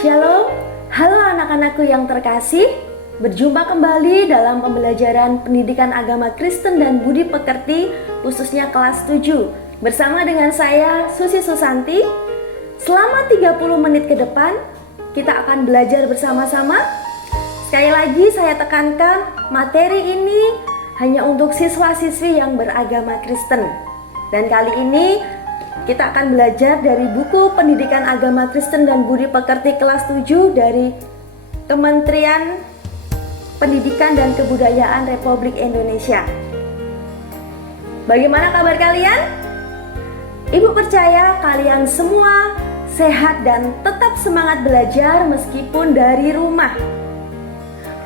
Shalom, halo anak-anakku yang terkasih. Berjumpa kembali dalam pembelajaran pendidikan agama Kristen dan budi pekerti, khususnya kelas 7. Bersama dengan saya, Susi Susanti. Selama 30 menit ke depan, kita akan belajar bersama-sama. Sekali lagi saya tekankan, materi ini hanya untuk siswa-siswi yang beragama Kristen. Dan kali ini kita akan belajar dari buku Pendidikan Agama Kristen dan Budi Pekerti kelas 7 dari Kementerian Pendidikan dan Kebudayaan Republik Indonesia. Bagaimana kabar kalian? Ibu percaya kalian semua sehat dan tetap semangat belajar meskipun dari rumah.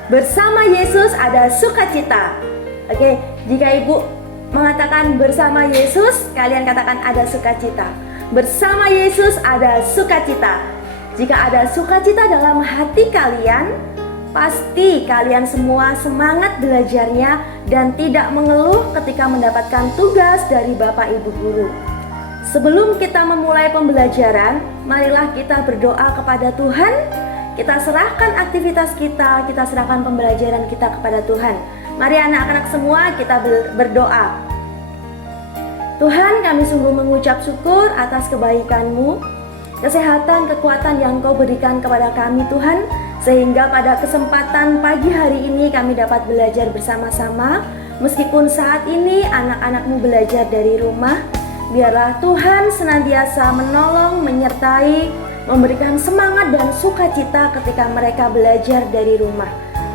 Bersama Yesus ada sukacita. Oke, jika ibu mengatakan bersama Yesus, kalian katakan ada sukacita. Bersama Yesus ada sukacita. Jika ada sukacita dalam hati kalian, pasti kalian semua semangat belajarnya dan tidak mengeluh ketika mendapatkan tugas dari Bapak Ibu Guru. Sebelum kita memulai pembelajaran, marilah kita berdoa kepada Tuhan. Kita serahkan aktivitas kita serahkan pembelajaran kita kepada Tuhan. Mari anak-anak semua kita berdoa. Tuhan, kami sungguh mengucap syukur atas kebaikan-Mu, kesehatan, kekuatan yang Kau berikan kepada kami Tuhan, sehingga pada kesempatan pagi hari ini kami dapat belajar bersama-sama. Meskipun saat ini anak-anak-Mu belajar dari rumah, biarlah Tuhan senantiasa menolong, menyertai, memberikan semangat dan sukacita ketika mereka belajar dari rumah.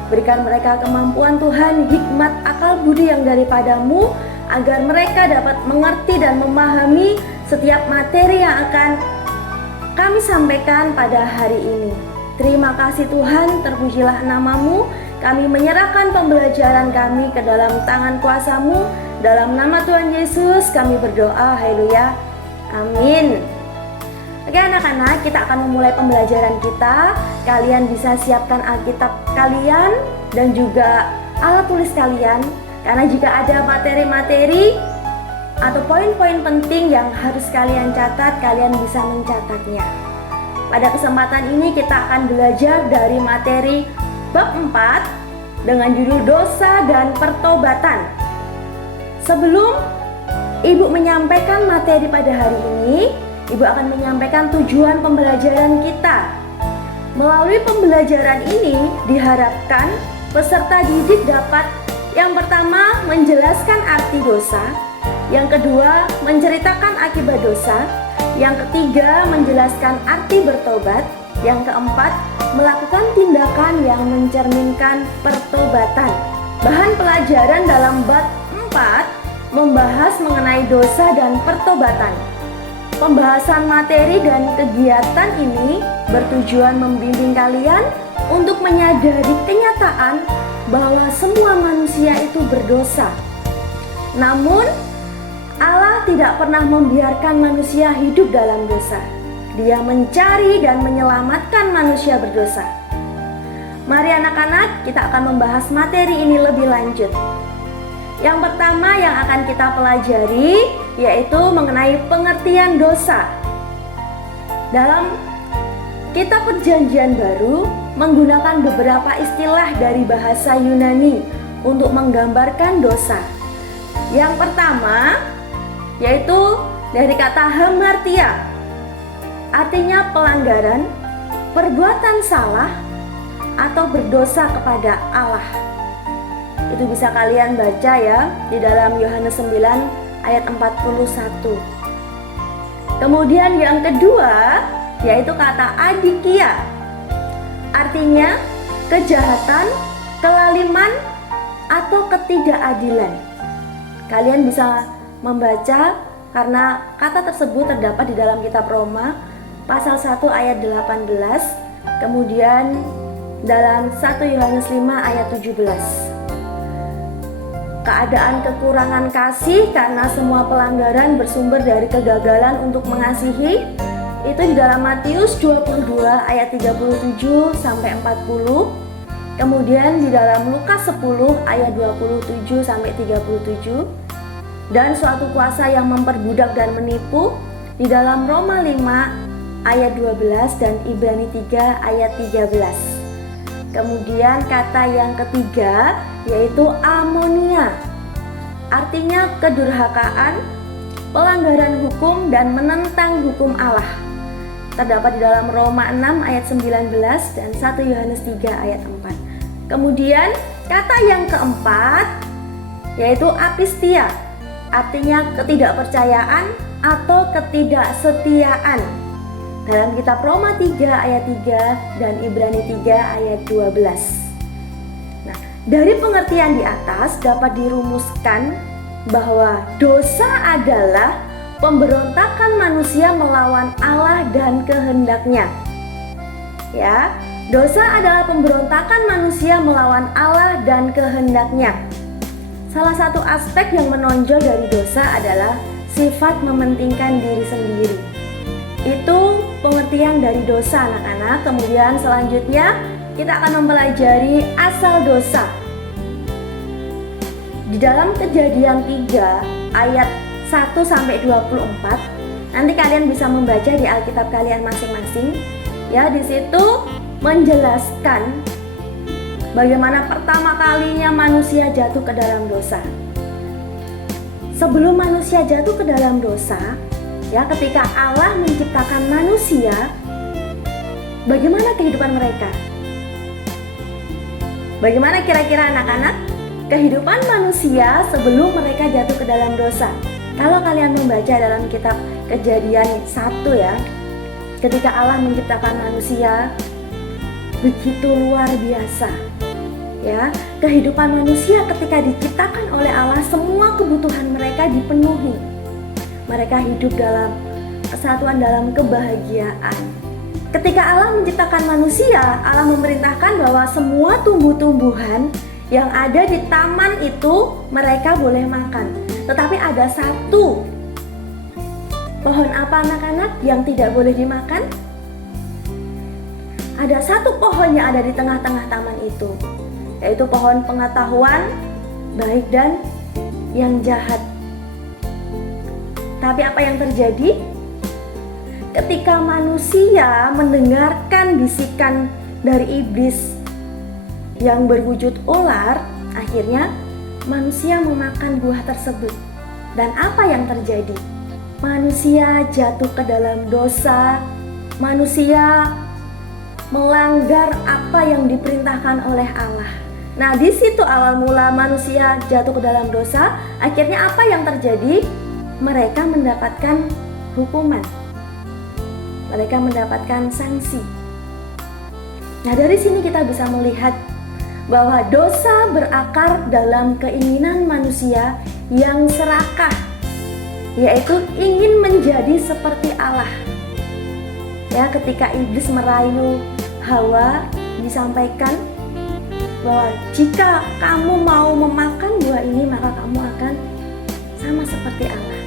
Berikan mereka kemampuan Tuhan, hikmat, akal budi yang daripada-Mu, agar mereka dapat mengerti dan memahami setiap materi yang akan kami sampaikan pada hari ini. Terima kasih Tuhan, terpujilah nama-Mu. Kami menyerahkan pembelajaran kami ke dalam tangan kuasa-Mu. Dalam nama Tuhan Yesus kami berdoa, haleluya, amin. Oke anak-anak, kita akan memulai pembelajaran kita. Kalian bisa siapkan Alkitab kalian dan juga alat tulis kalian, karena jika ada materi-materi atau poin-poin penting yang harus kalian catat, kalian bisa mencatatnya. Pada kesempatan ini kita akan belajar dari materi bab 4 dengan judul dosa dan pertobatan. Sebelum Ibu menyampaikan materi pada hari ini, Ibu akan menyampaikan tujuan pembelajaran kita. Melalui pembelajaran ini diharapkan peserta didik dapat yang pertama menjelaskan arti dosa, yang kedua menceritakan akibat dosa, yang ketiga menjelaskan arti bertobat, yang keempat melakukan tindakan yang mencerminkan pertobatan. Bahan pelajaran dalam bab 4 membahas mengenai dosa dan pertobatan. Pembahasan materi dan kegiatan ini bertujuan membimbing kalian untuk menyadari kenyataan bahwa semua manusia itu berdosa. Namun, Allah tidak pernah membiarkan manusia hidup dalam dosa. Dia mencari dan menyelamatkan manusia berdosa. Mari anak-anak, kita akan membahas materi ini lebih lanjut. Yang pertama yang akan kita pelajari yaitu mengenai pengertian dosa. Dalam Kitab Perjanjian Baru menggunakan beberapa istilah dari bahasa Yunani untuk menggambarkan dosa. Yang pertama yaitu dari kata hamartia, artinya pelanggaran, perbuatan salah, atau berdosa kepada Allah. Itu bisa kalian baca ya di dalam Yohanes 9 ayat 41. Kemudian yang kedua yaitu kata adikia, artinya kejahatan, kelaliman, atau ketidakadilan. Kalian bisa membaca karena kata tersebut terdapat di dalam kitab Roma pasal 1 ayat 18, kemudian dalam 1 Yohanes 5 ayat 17. Keadaan kekurangan kasih karena semua pelanggaran bersumber dari kegagalan untuk mengasihi, itu di dalam Matius 22 ayat 37 sampai 40. Kemudian di dalam Lukas 10 ayat 27 sampai 37. Dan suatu kuasa yang memperbudak dan menipu di dalam Roma 5 ayat 12 dan Ibrani 3 ayat 13. Kemudian kata yang ketiga yaitu amonia, artinya kedurhakaan, pelanggaran hukum dan menentang hukum Allah. Terdapat di dalam Roma 6 ayat 19 dan 1 Yohanes 3 ayat 4. Kemudian kata yang keempat yaitu apistia, artinya ketidakpercayaan atau ketidaksetiaan. Dalam kitab Roma 3 ayat 3 dan Ibrani 3 ayat 12. Nah, dari pengertian di atas dapat dirumuskan bahwa dosa adalah pemberontakan manusia melawan Allah dan kehendaknya. Ya, dosa adalah pemberontakan manusia melawan Allah dan kehendaknya. Salah satu aspek yang menonjol dari dosa adalah sifat mementingkan diri sendiri. Itu pengertian dari dosa, anak-anak. Kemudian selanjutnya kita akan mempelajari asal dosa. Di dalam Kejadian 3 ayat 1 sampai 24, nanti kalian bisa membaca di Alkitab kalian masing-masing. Ya, di situ menjelaskan bagaimana pertama kalinya manusia jatuh ke dalam dosa. Sebelum manusia jatuh ke dalam dosa, ya, ketika Allah menciptakan manusia, bagaimana kehidupan mereka? Bagaimana kira-kira anak-anak kehidupan manusia sebelum mereka jatuh ke dalam dosa? Kalau kalian membaca dalam kitab Kejadian 1 ya, ketika Allah menciptakan manusia, begitu luar biasa. Ya, kehidupan manusia ketika diciptakan oleh Allah, semua kebutuhan mereka dipenuhi. Mereka hidup dalam kesatuan, dalam kebahagiaan. Ketika Allah menciptakan manusia, Allah memerintahkan bahwa semua tumbuh-tumbuhan yang ada di taman itu mereka boleh makan. Tetapi ada satu pohon apa anak-anak yang tidak boleh dimakan? Ada satu pohon yang ada di tengah-tengah taman itu, yaitu pohon pengetahuan baik dan yang jahat. Tapi apa yang terjadi? Ketika manusia mendengarkan bisikan dari iblis yang berwujud ular, akhirnya manusia memakan buah tersebut. Dan apa yang terjadi? Manusia jatuh ke dalam dosa. Manusia melanggar apa yang diperintahkan oleh Allah. Nah, di situ awal mula manusia jatuh ke dalam dosa. Akhirnya apa yang terjadi? Mereka mendapatkan hukuman. Mereka mendapatkan sanksi. Nah, dari sini kita bisa melihat bahwa dosa berakar dalam keinginan manusia yang serakah, yaitu ingin menjadi seperti Allah. Ya, ketika iblis merayu Hawa, disampaikan bahwa jika kamu mau memakan buah ini, maka kamu akan sama seperti Allah.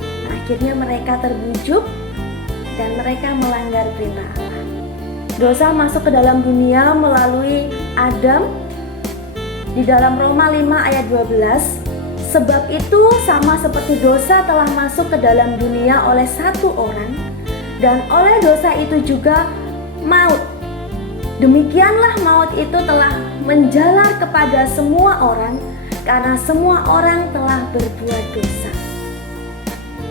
Nah, akhirnya mereka terbujuk dan mereka melanggar perintah Allah. Dosa masuk ke dalam dunia melalui Adam di dalam Roma 5 ayat 12. Sebab itu sama seperti dosa telah masuk ke dalam dunia oleh satu orang, dan oleh dosa itu juga maut. Demikianlah maut itu telah menjalar kepada semua orang, karena semua orang telah berbuat dosa.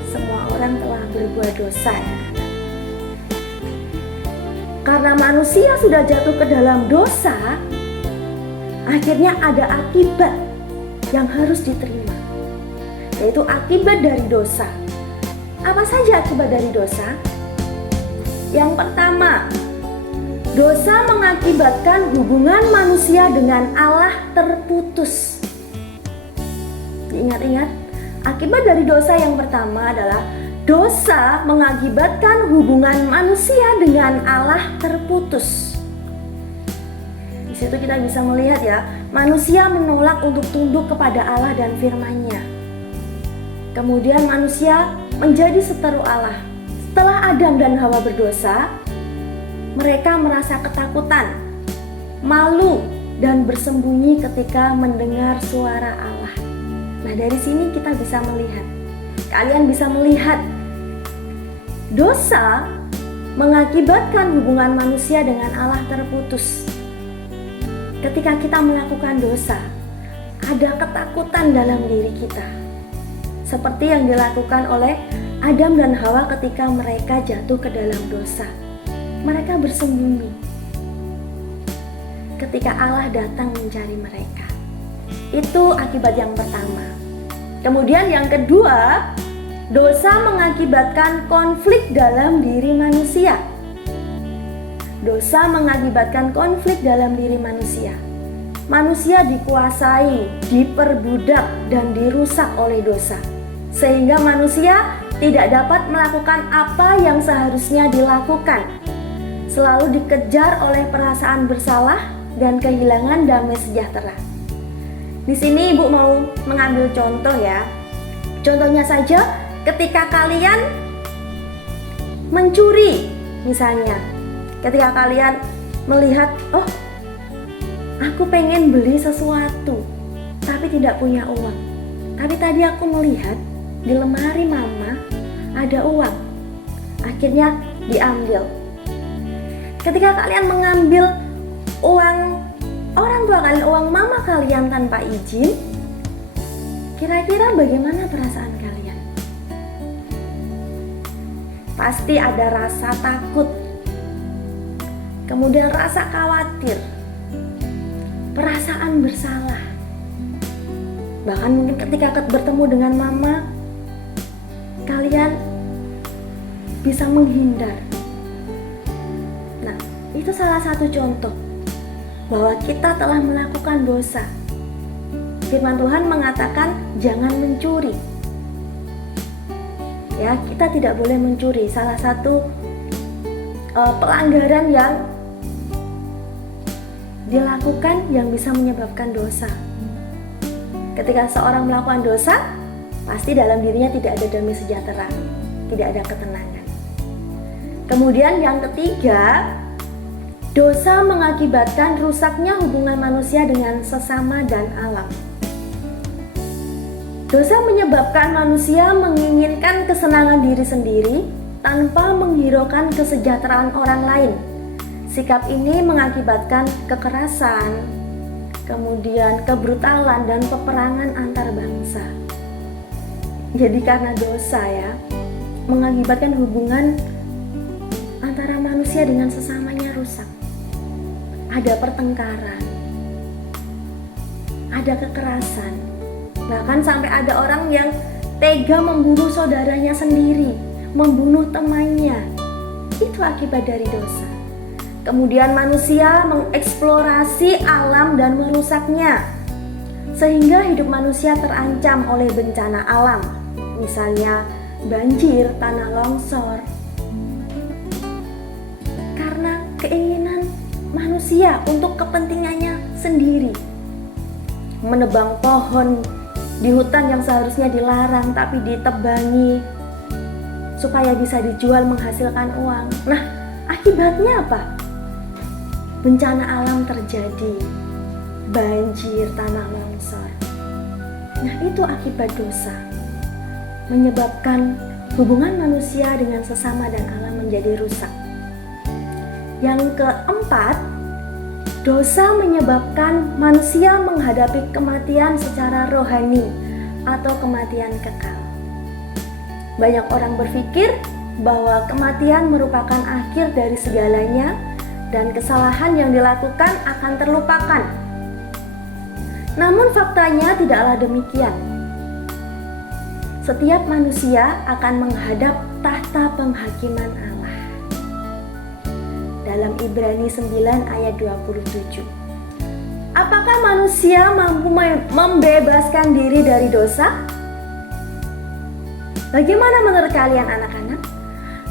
Semua orang telah berbuat dosa, ya. Karena manusia sudah jatuh ke dalam dosa, akhirnya ada akibat yang harus diterima, yaitu akibat dari dosa. Apa saja akibat dari dosa? Yang pertama, dosa mengakibatkan hubungan manusia dengan Allah terputus. Ingat-ingat, akibat dari dosa yang pertama adalah dosa mengakibatkan hubungan manusia dengan Allah terputus. Di situ kita bisa melihat ya, manusia menolak untuk tunduk kepada Allah dan firman-Nya. Kemudian manusia menjadi seteru Allah. Setelah Adam dan Hawa berdosa, mereka merasa ketakutan, malu, dan bersembunyi ketika mendengar suara Allah. Nah, dari sini kita bisa melihat, kalian bisa melihat dosa mengakibatkan hubungan manusia dengan Allah terputus. Ketika kita melakukan dosa, ada ketakutan dalam diri kita, seperti yang dilakukan oleh Adam dan Hawa ketika mereka jatuh ke dalam dosa. Mereka bersembunyi ketika Allah datang mencari mereka. Itu akibat yang pertama. Kemudian yang kedua, dosa mengakibatkan konflik dalam diri manusia. Dosa mengakibatkan konflik dalam diri manusia. Manusia dikuasai, diperbudak, dan dirusak oleh dosa, sehingga manusia tidak dapat melakukan apa yang seharusnya dilakukan. Selalu dikejar oleh perasaan bersalah dan kehilangan damai sejahtera. Di sini Ibu mau mengambil contoh ya. Contohnya saja ketika kalian mencuri misalnya. Ketika kalian melihat, oh aku pengen beli sesuatu tapi tidak punya uang. Tapi tadi aku melihat di lemari mama ada uang. Akhirnya diambil. Ketika kalian mengambil uang orang tua kalian, uang mama kalian tanpa izin, kira-kira bagaimana perasaan kalian? Pasti ada rasa takut, kemudian rasa khawatir, perasaan bersalah. Bahkan mungkin ketika bertemu dengan mama, kalian bisa menghindar. Nah, itu salah satu contoh bahwa kita telah melakukan dosa. Firman Tuhan mengatakan jangan mencuri. Ya, kita tidak boleh mencuri. Salah satu pelanggaran yang dilakukan yang bisa menyebabkan dosa. Ketika seorang melakukan dosa, pasti dalam dirinya tidak ada damai sejahtera, tidak ada ketenangan. Kemudian yang ketiga, dosa mengakibatkan rusaknya hubungan manusia dengan sesama dan alam. Dosa menyebabkan manusia menginginkan kesenangan diri sendiri tanpa menghiraukan kesejahteraan orang lain. Sikap ini mengakibatkan kekerasan, kemudian kebrutalan dan peperangan antar bangsa. Jadi karena dosa ya, mengakibatkan hubungan antara manusia dengan sesamanya rusak. Ada pertengkaran, ada kekerasan, bahkan sampai ada orang yang tega membunuh saudaranya sendiri, membunuh temannya. Itu akibat dari dosa. Kemudian manusia mengeksplorasi alam dan merusaknya, sehingga hidup manusia terancam oleh bencana alam, misalnya banjir, tanah longsor. Karena keinginan manusia untuk kepentingannya sendiri, menebang pohon di hutan yang seharusnya dilarang tapi ditebangi supaya bisa dijual menghasilkan uang. Nah, akibatnya apa? Bencana alam terjadi, banjir, tanah longsor. Nah, itu akibat dosa, menyebabkan hubungan manusia dengan sesama dan alam menjadi rusak. Yang keempat, dosa menyebabkan manusia menghadapi kematian secara rohani atau kematian kekal. Banyak orang berpikir bahwa kematian merupakan akhir dari segalanya dan kesalahan yang dilakukan akan terlupakan. Namun faktanya tidaklah demikian. Setiap manusia akan menghadap tahta penghakiman Allah. Dalam Ibrani 9 ayat 27. Apakah manusia mampu membebaskan diri dari dosa? Bagaimana menurut kalian anak-anak?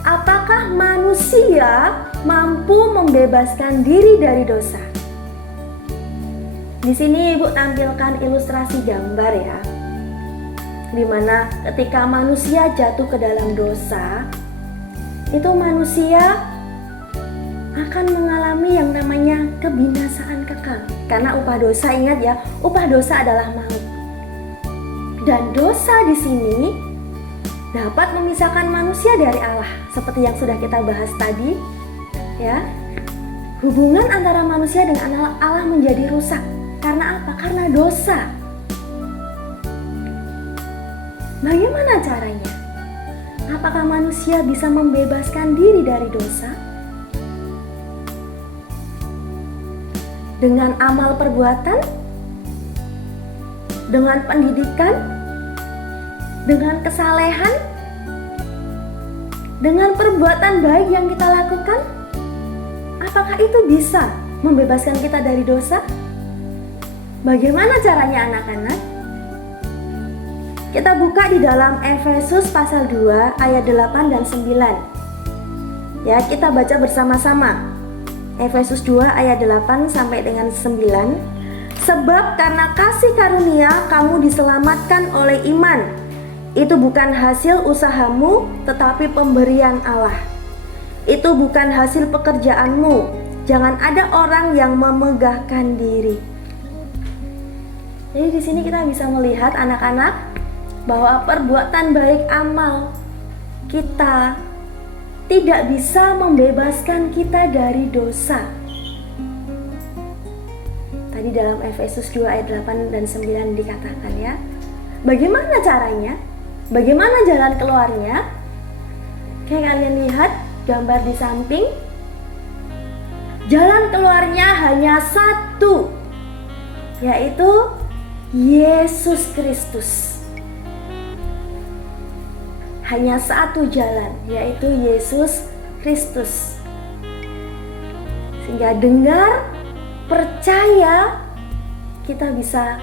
Apakah manusia mampu membebaskan diri dari dosa? Di sini Ibu tampilkan ilustrasi gambar ya, di mana ketika manusia jatuh ke dalam dosa, itu manusia akan mengalami yang namanya kebinasaan kekal. Karena upah dosa, ingat ya, upah dosa adalah maut. Dan dosa di sini dapat memisahkan manusia dari Allah, seperti yang sudah kita bahas tadi, ya. Hubungan antara manusia dengan Allah menjadi rusak. Karena apa? Karena dosa. Bagaimana caranya? Apakah manusia bisa membebaskan diri dari dosa? Dengan amal perbuatan? Dengan pendidikan? Dengan kesalehan? Dengan perbuatan baik yang kita lakukan? Apakah itu bisa membebaskan kita dari dosa? Bagaimana caranya anak-anak? Kita buka di dalam Efesus pasal 2 ayat 8 dan 9. Ya, kita baca bersama-sama. Efesus 2 ayat 8 sampai dengan 9. Sebab karena kasih karunia kamu diselamatkan oleh iman. Itu bukan hasil usahamu, tetapi pemberian Allah. Itu bukan hasil pekerjaanmu. Jangan ada orang yang memegahkan diri. Jadi di sini kita bisa melihat anak-anak bahwa perbuatan baik amal kita tidak bisa membebaskan kita dari dosa. Tadi dalam Efesus 2 ayat 8 dan 9 dikatakan, ya. Bagaimana caranya? Bagaimana jalan keluarnya? Kayak kalian lihat gambar di samping, jalan keluarnya hanya satu, yaitu Yesus Kristus. Hanya satu jalan, yaitu Yesus Kristus. Sehingga dengar, percaya, kita bisa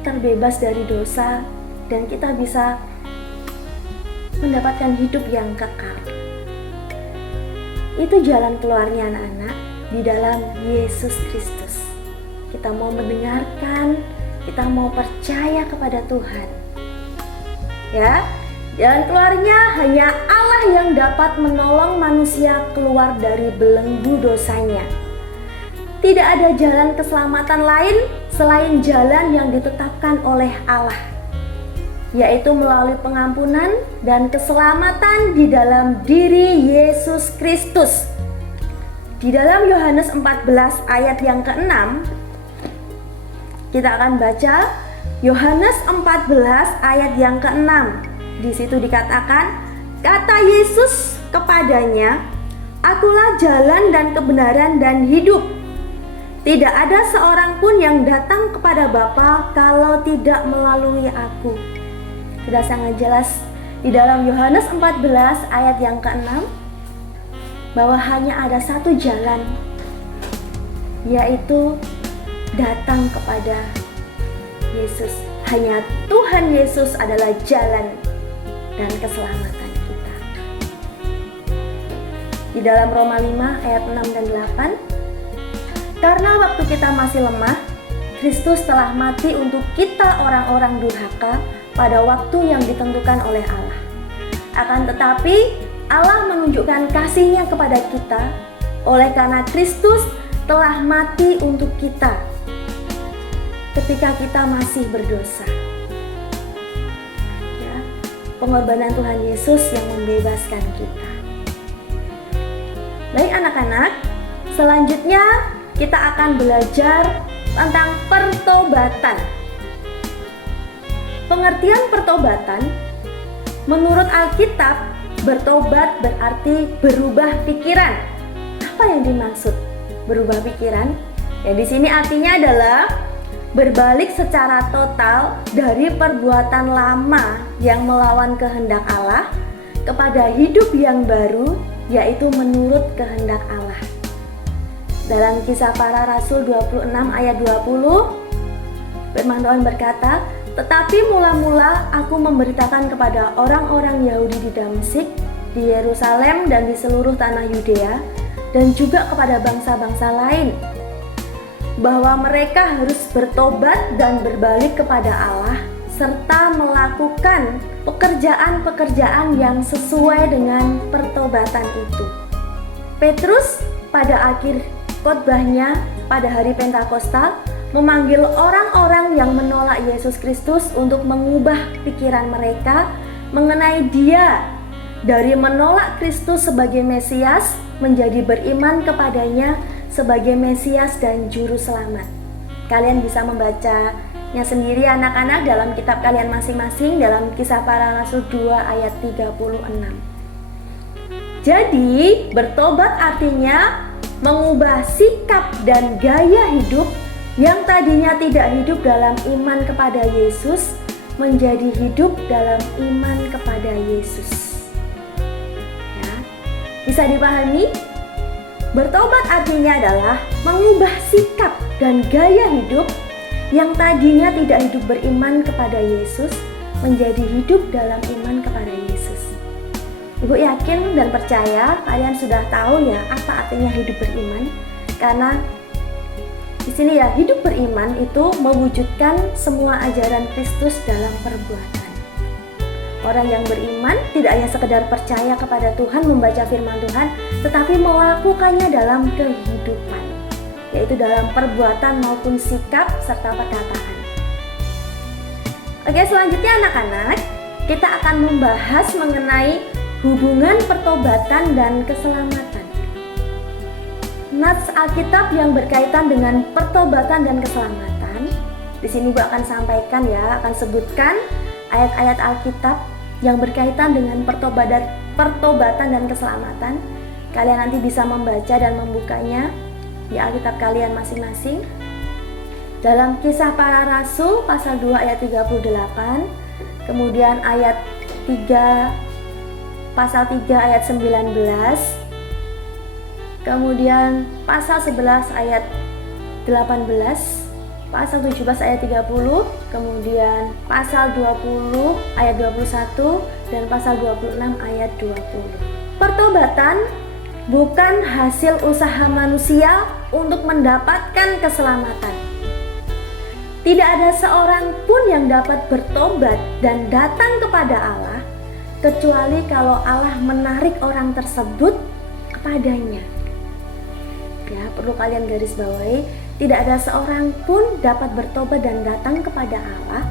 terbebas dari dosa dan kita bisa mendapatkan hidup yang kekal. Itu jalan keluarnya anak-anak di dalam Yesus Kristus. Kita mau mendengarkan, kita mau percaya kepada Tuhan. Ya, jalan keluarnya hanya Allah yang dapat menolong manusia keluar dari belenggu dosanya. Tidak ada jalan keselamatan lain selain jalan yang ditetapkan oleh Allah, yaitu melalui pengampunan dan keselamatan di dalam diri Yesus Kristus. Di dalam Yohanes 14 ayat yang ke-6, kita akan baca Yohanes 14 ayat yang ke-6. Di situ dikatakan, kata Yesus kepadanya, "Akulah jalan dan kebenaran dan hidup. Tidak ada seorang pun yang datang kepada Bapa kalau tidak melalui aku." Sudah sangat jelas di dalam Yohanes 14 ayat yang ke-6 bahwa hanya ada satu jalan, yaitu datang kepada Yesus. Hanya Tuhan Yesus adalah jalan dan keselamatan kita. Di dalam Roma 5 ayat 6 dan 8, karena waktu kita masih lemah, Kristus telah mati untuk kita orang-orang durhaka pada waktu yang ditentukan oleh Allah. Akan tetapi Allah menunjukkan kasih-Nya kepada kita oleh karena Kristus telah mati untuk kita ketika kita masih berdosa. Ya, pengorbanan Tuhan Yesus yang membebaskan kita. Baik anak-anak, selanjutnya kita akan belajar tentang pertobatan. Pengertian pertobatan menurut Alkitab, bertobat berarti berubah pikiran. Apa yang dimaksud berubah pikiran? Ya, di sini artinya adalah berbalik secara total dari perbuatan lama yang melawan kehendak Allah kepada hidup yang baru, yaitu menurut kehendak Allah. Dalam Kisah Para Rasul 26 ayat 20, firman Tuhan berkata, "Tetapi mula-mula aku memberitakan kepada orang-orang Yahudi di Damsyik, di Yerusalem dan di seluruh tanah Yudea, dan juga kepada bangsa-bangsa lain, bahwa mereka harus bertobat dan berbalik kepada Allah, serta melakukan pekerjaan-pekerjaan yang sesuai dengan pertobatan itu." Petrus pada akhir khotbahnya pada hari Pentakosta memanggil orang-orang yang menolak Yesus Kristus untuk mengubah pikiran mereka mengenai Dia, dari menolak Kristus sebagai Mesias menjadi beriman kepadanya sebagai Mesias dan Juru Selamat. Kalian bisa membacanya sendiri anak-anak dalam kitab kalian masing-masing dalam Kisah Para Rasul 2 ayat 36. Jadi bertobat artinya mengubah sikap dan gaya hidup yang tadinya tidak hidup dalam iman kepada Yesus menjadi hidup dalam iman kepada Yesus. Ya, bisa dipahami? Bertobat artinya adalah mengubah sikap dan gaya hidup yang tadinya tidak hidup beriman kepada Yesus menjadi hidup dalam iman kepada Yesus. Ibu yakin dan percaya kalian sudah tahu ya apa artinya hidup beriman, karena di sini ya, hidup beriman itu mewujudkan semua ajaran Kristus dalam perbuatan. Orang yang beriman tidak hanya sekedar percaya kepada Tuhan, membaca firman Tuhan, tetapi melakukannya dalam kehidupan, yaitu dalam perbuatan maupun sikap serta perkataan. Oke, selanjutnya anak-anak, kita akan membahas mengenai hubungan pertobatan dan keselamatan. Nats Alkitab yang berkaitan dengan pertobatan dan keselamatan. Di sini Bu akan sampaikan ya, akan sebutkan ayat-ayat Alkitab yang berkaitan dengan pertobatan dan keselamatan. Kalian nanti bisa membaca dan membukanya di Alkitab kalian masing-masing. Dalam Kisah Para Rasul pasal 2 ayat 38, kemudian ayat 3 pasal 3 ayat 19, kemudian pasal 11 ayat 18, pasal 17 ayat 30, kemudian pasal 20 ayat 21, dan pasal 26 ayat 20. Pertobatan bukan hasil usaha manusia untuk mendapatkan keselamatan. Tidak ada seorang pun yang dapat bertobat dan datang kepada Allah kecuali kalau Allah menarik orang tersebut kepadanya. Ya, perlu kalian garis bawahi, tidak ada seorang pun dapat bertobat dan datang kepada Allah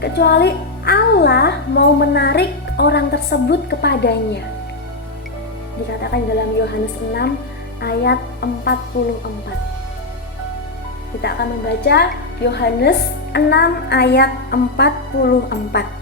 kecuali Allah mau menarik orang tersebut kepadanya. Dikatakan dalam Yohanes 6 ayat 44. Kita akan membaca Yohanes 6 ayat 44.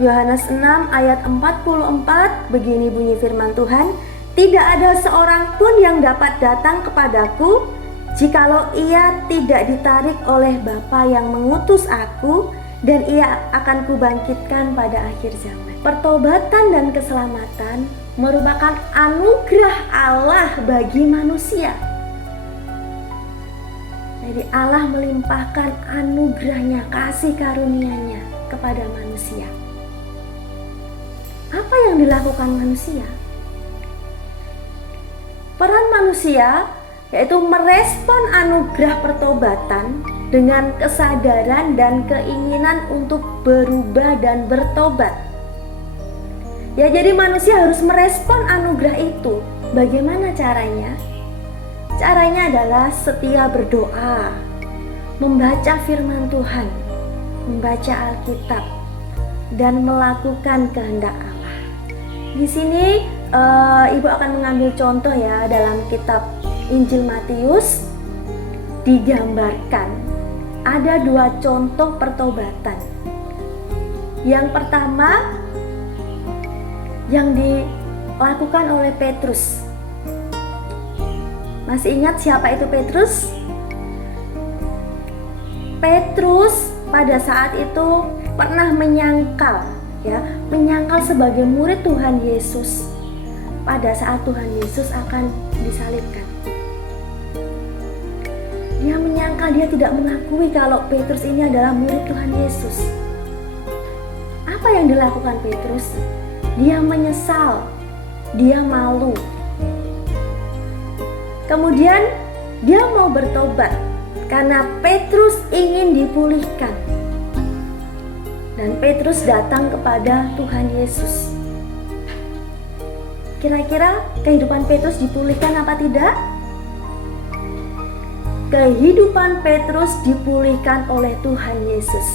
Yohanes 6 ayat 44, begini bunyi firman Tuhan, "Tidak ada seorang pun yang dapat datang kepadaku jikalau ia tidak ditarik oleh Bapa yang mengutus aku, dan ia akan kubangkitkan pada akhir zaman." Pertobatan dan keselamatan merupakan anugerah Allah bagi manusia. Jadi Allah melimpahkan anugerahnya, kasih karunia-Nya kepada manusia. Apa yang dilakukan manusia? Peran manusia yaitu merespon anugerah pertobatan dengan kesadaran dan keinginan untuk berubah dan bertobat. Ya, jadi manusia harus merespon anugerah itu. Bagaimana caranya? Caranya adalah setia berdoa, membaca firman Tuhan, membaca Alkitab, dan melakukan kehendak Allah. Di sini Ibu akan mengambil contoh ya, dalam kitab Injil Matius digambarkan ada 2 contoh pertobatan. Yang pertama yang dilakukan oleh Petrus. Masih ingat siapa itu Petrus? Petrus pada saat itu pernah menyangkal sebagai murid Tuhan Yesus pada saat Tuhan Yesus akan disalibkan. Dia menyangkal, dia tidak mengakui kalau Petrus ini adalah murid Tuhan Yesus. Apa yang dilakukan Petrus? Dia menyesal, dia malu. Kemudian dia mau bertobat karena Petrus ingin dipulihkan. Dan Petrus datang kepada Tuhan Yesus. Kira-kira kehidupan Petrus dipulihkan apa tidak? Kehidupan Petrus dipulihkan oleh Tuhan Yesus.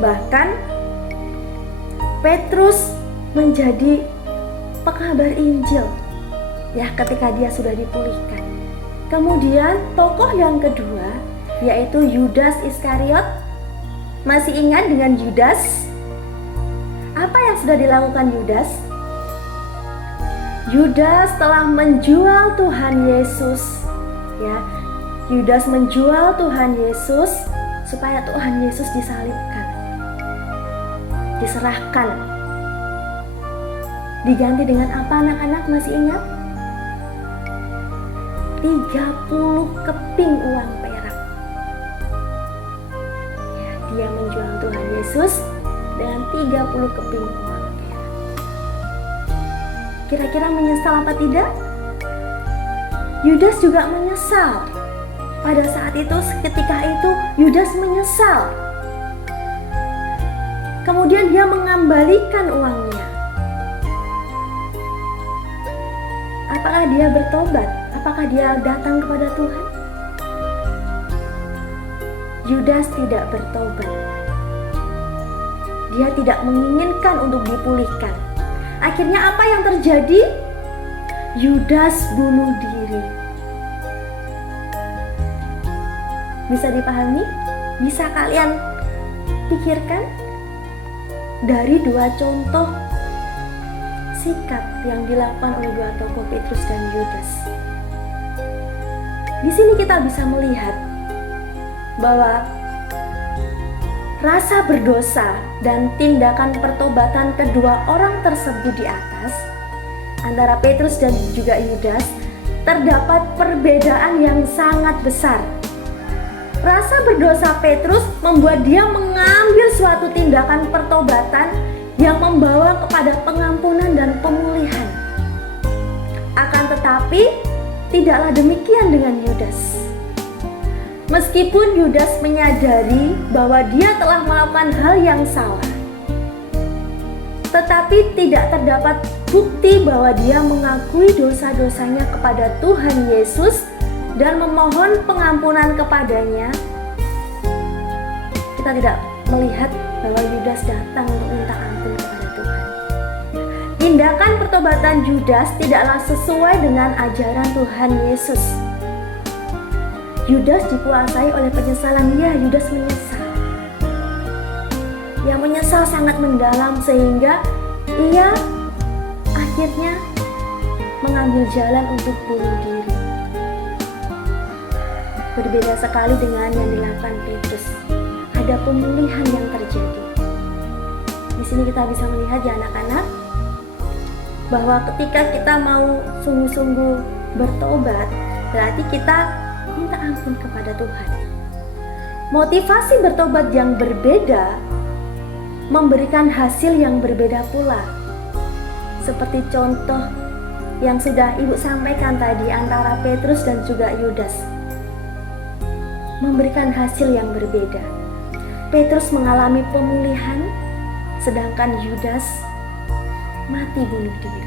Bahkan Petrus menjadi pekabar Injil ya ketika dia sudah dipulihkan. Kemudian tokoh yang kedua yaitu Yudas Iskariot. Masih ingat dengan Yudas? Apa yang sudah dilakukan Yudas? Yudas telah menjual Tuhan Yesus ya. Yudas menjual Tuhan Yesus supaya Tuhan Yesus disalibkan, diserahkan. Diganti dengan apa anak-anak, masih ingat? 30 keping uang perak ya, dia menjual Tuhan Yesus dengan 30 keping uang perak. Kira-kira menyesal apa tidak? Yudas juga menyesal. Pada saat itu, ketika itu Yudas menyesal. Kemudian dia mengembalikan uangnya. Apakah dia bertobat? Apakah dia datang kepada Tuhan? Yudas tidak bertobat. Dia tidak menginginkan untuk dipulihkan. Akhirnya apa yang terjadi? Yudas bunuh diri. Bisa dipahami? Bisa kalian pikirkan? Dari dua contoh sikap yang dilakukan oleh dua tokoh Petrus dan Yudas. Di sini kita bisa melihat bahwa rasa berdosa dan tindakan pertobatan kedua orang tersebut di atas, antara Petrus dan juga Yudas, terdapat perbedaan yang sangat besar. Rasa berdosa Petrus membuat dia mengambil suatu tindakan pertobatan yang membawa kepada pengampunan dan pemulihan. Akan tetapi, tidaklah demikian dengan Yudas. Meskipun Yudas menyadari bahwa dia telah melakukan hal yang salah, tetapi tidak terdapat bukti bahwa dia mengakui dosa-dosanya kepada Tuhan Yesus dan memohon pengampunan kepadanya. Kita tidak melihat bahwa Yudas datang untuk minta ampun kepada Tuhan. Tindakan pertobatan Yudas tidaklah sesuai dengan ajaran Tuhan Yesus. Yudas dikuasai oleh penyesalan. Yudas menyesal. Ia menyesal sangat mendalam sehingga ia akhirnya mengambil jalan untuk bunuh diri. Berbeda sekali dengan yang dilakukan Petrus. Ada pemulihan yang terjadi. Di sini kita bisa melihat ya anak-anak, bahwa ketika kita mau sungguh-sungguh bertobat, berarti kita minta ampun kepada Tuhan. Motivasi bertobat yang berbeda memberikan hasil yang berbeda pula. Seperti contoh yang sudah Ibu sampaikan tadi antara Petrus dan juga Yudas, memberikan hasil yang berbeda. Petrus mengalami pemulihan, sedangkan Yudas mati bunuh diri.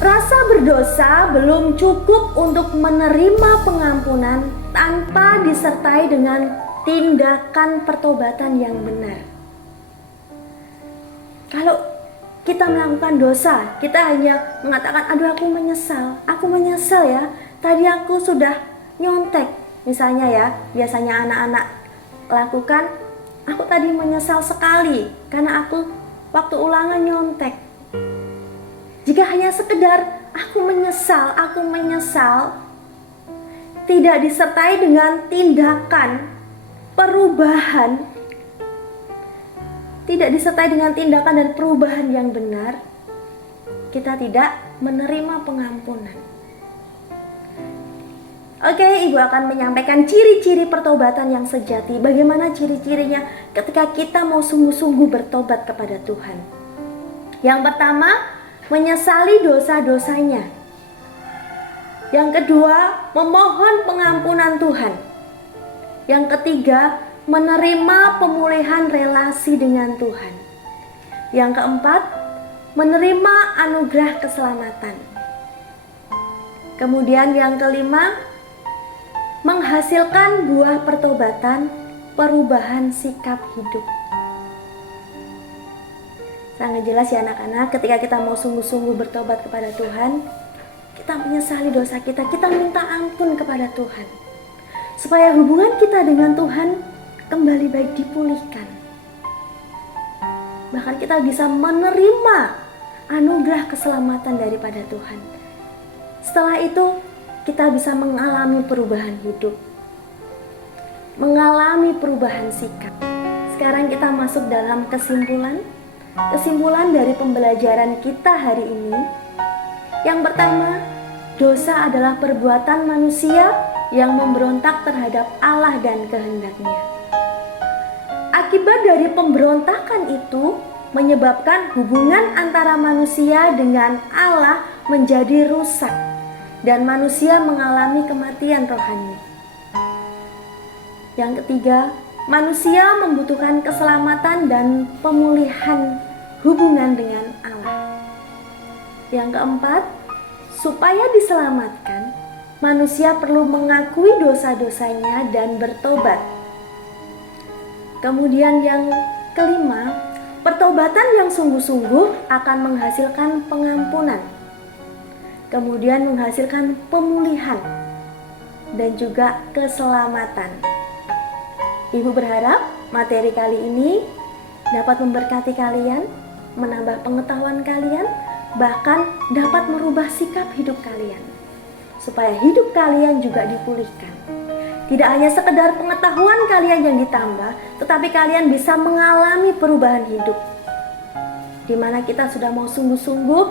Rasa berdosa belum cukup untuk menerima pengampunan tanpa disertai dengan tindakan pertobatan yang benar. Kalau kita melakukan dosa, kita hanya mengatakan, aduh aku menyesal ya, tadi aku sudah nyontek. Misalnya ya, biasanya anak-anak lakukan, aku tadi menyesal sekali karena aku waktu ulangan nyontek. Jika hanya sekedar aku menyesal, tidak disertai dengan tindakan perubahan, tidak disertai dengan tindakan dan perubahan yang benar, kita tidak menerima pengampunan. Oke, Ibu akan menyampaikan ciri-ciri pertobatan yang sejati. Bagaimana ciri-cirinya ketika kita mau sungguh-sungguh bertobat kepada Tuhan? Yang pertama, menyesali dosa-dosanya. Yang kedua, memohon pengampunan Tuhan. Yang ketiga, menerima pemulihan relasi dengan Tuhan. Yang keempat, menerima anugerah keselamatan. Kemudian yang kelima, menghasilkan buah pertobatan perubahan sikap hidup. Sangat jelas ya anak-anak, ketika kita mau sungguh-sungguh bertobat kepada Tuhan, kita menyesali dosa kita, kita minta ampun kepada Tuhan, supaya hubungan kita dengan Tuhan kembali baik dipulihkan. Bahkan kita bisa menerima anugerah keselamatan daripada Tuhan. Setelah itu, kita bisa mengalami perubahan hidup, mengalami perubahan sikap. Sekarang kita masuk dalam kesimpulan dari pembelajaran kita hari ini. Yang pertama, dosa adalah perbuatan manusia yang memberontak terhadap Allah dan kehendaknya. Akibat dari pemberontakan itu menyebabkan hubungan antara manusia dengan Allah menjadi rusak dan manusia mengalami kematian rohani. Yang ketiga, manusia membutuhkan keselamatan dan pemulihan hubungan dengan Allah. Yang keempat, supaya diselamatkan, manusia perlu mengakui dosa-dosanya dan bertobat. Kemudian yang kelima, pertobatan yang sungguh-sungguh akan menghasilkan pengampunan, kemudian menghasilkan pemulihan, dan juga keselamatan. Ibu berharap materi kali ini dapat memberkati kalian, menambah pengetahuan kalian, bahkan dapat merubah sikap hidup kalian, supaya hidup kalian juga dipulihkan. Tidak hanya sekedar pengetahuan kalian yang ditambah, tetapi kalian bisa mengalami perubahan hidup, di mana kita sudah mau sungguh-sungguh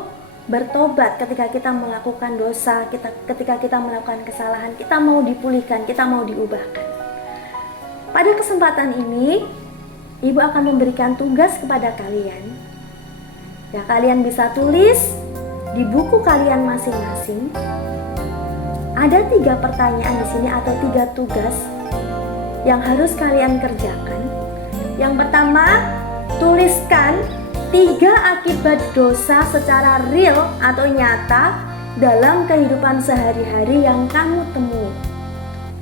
bertobat ketika kita melakukan dosa, ketika kita melakukan kesalahan, kita mau dipulihkan, kita mau diubahkan. Pada kesempatan ini, Ibu akan memberikan tugas kepada kalian. Ya, kalian bisa tulis di buku kalian masing-masing. Ada 3 pertanyaan di sini atau 3 tugas yang harus kalian kerjakan. Yang pertama, tuliskan 3 akibat dosa secara real atau nyata dalam kehidupan sehari-hari yang kamu temui.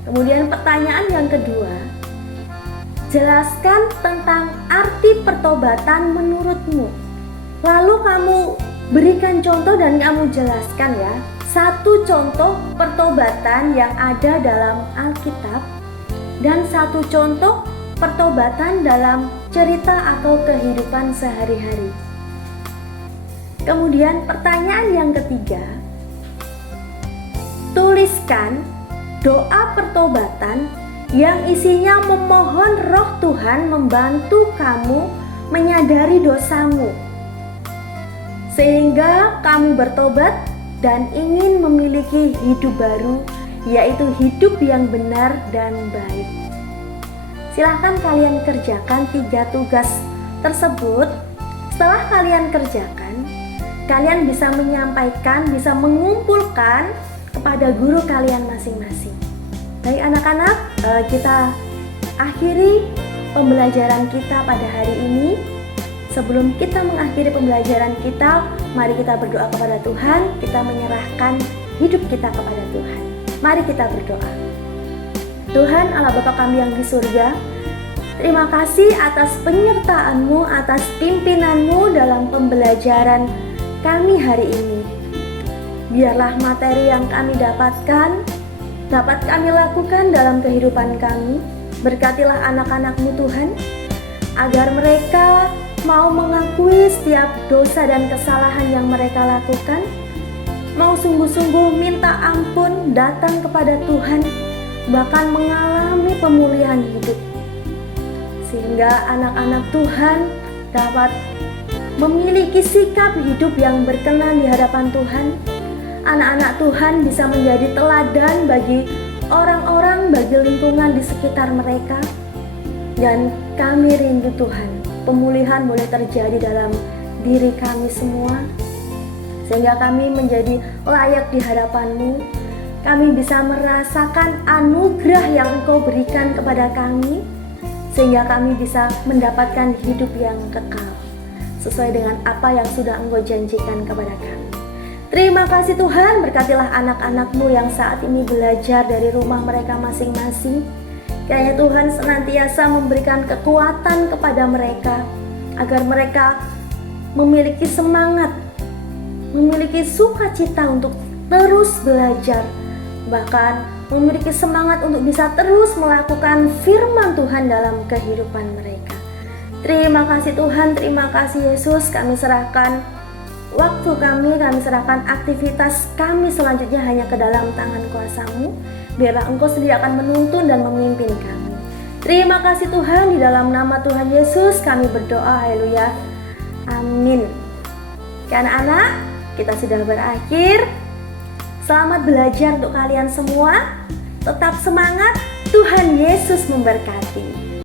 Kemudian pertanyaan yang kedua, jelaskan tentang arti pertobatan menurutmu. Lalu kamu berikan contoh dan kamu jelaskan ya, 1 contoh pertobatan yang ada dalam Alkitab dan 1 contoh pertobatan dalam cerita atau kehidupan sehari-hari. Kemudian pertanyaan yang ketiga, tuliskan doa pertobatan yang isinya memohon Roh Tuhan membantu kamu menyadari dosamu, sehingga kamu bertobat dan ingin memiliki hidup baru, yaitu hidup yang benar dan baik. Silahkan kalian kerjakan 3 tugas tersebut. Setelah kalian kerjakan, kalian bisa menyampaikan, bisa mengumpulkan kepada guru kalian masing-masing. Baik anak-anak, kita akhiri pembelajaran kita pada hari ini. Sebelum kita mengakhiri pembelajaran kita, mari kita berdoa kepada Tuhan, kita menyerahkan hidup kita kepada Tuhan. Mari kita berdoa. Tuhan Allah Bapa kami yang di surga, terima kasih atas penyertaan-Mu, atas pimpinan-Mu dalam pembelajaran kami hari ini. Biarlah materi yang kami dapatkan dapat kami lakukan dalam kehidupan kami. Berkatilah anak-anak-Mu Tuhan, agar mereka mau mengakui setiap dosa dan kesalahan yang mereka lakukan, mau sungguh-sungguh minta ampun, datang kepada Tuhan, bahkan mengalami pemulihan hidup, sehingga anak-anak Tuhan dapat memiliki sikap hidup yang berkenan di hadapan Tuhan. Anak-anak Tuhan bisa menjadi teladan bagi orang-orang, bagi lingkungan di sekitar mereka. Dan kami rindu Tuhan, pemulihan boleh terjadi dalam diri kami semua, sehingga kami menjadi layak di hadapan-Mu. Kami bisa merasakan anugerah yang Engkau berikan kepada kami, sehingga kami bisa mendapatkan hidup yang kekal, sesuai dengan apa yang sudah Engkau janjikan kepada kami. Terima kasih Tuhan, berkatilah anak-anak-Mu yang saat ini belajar dari rumah mereka masing-masing. Kiranya Tuhan senantiasa memberikan kekuatan kepada mereka, agar mereka memiliki semangat, memiliki sukacita untuk terus belajar, bahkan memiliki semangat untuk bisa terus melakukan firman Tuhan dalam kehidupan mereka. Terima kasih Tuhan, terima kasih Yesus. Kami serahkan waktu kami serahkan aktivitas kami selanjutnya hanya ke dalam tangan kuasa-Mu. Biarlah Engkau sendiri akan menuntun dan memimpin kami. Terima kasih Tuhan, di dalam nama Tuhan Yesus kami berdoa, haleluya, amin. Anak-anak, kita sudah berakhir. Selamat belajar untuk kalian semua. Tetap semangat, Tuhan Yesus memberkati.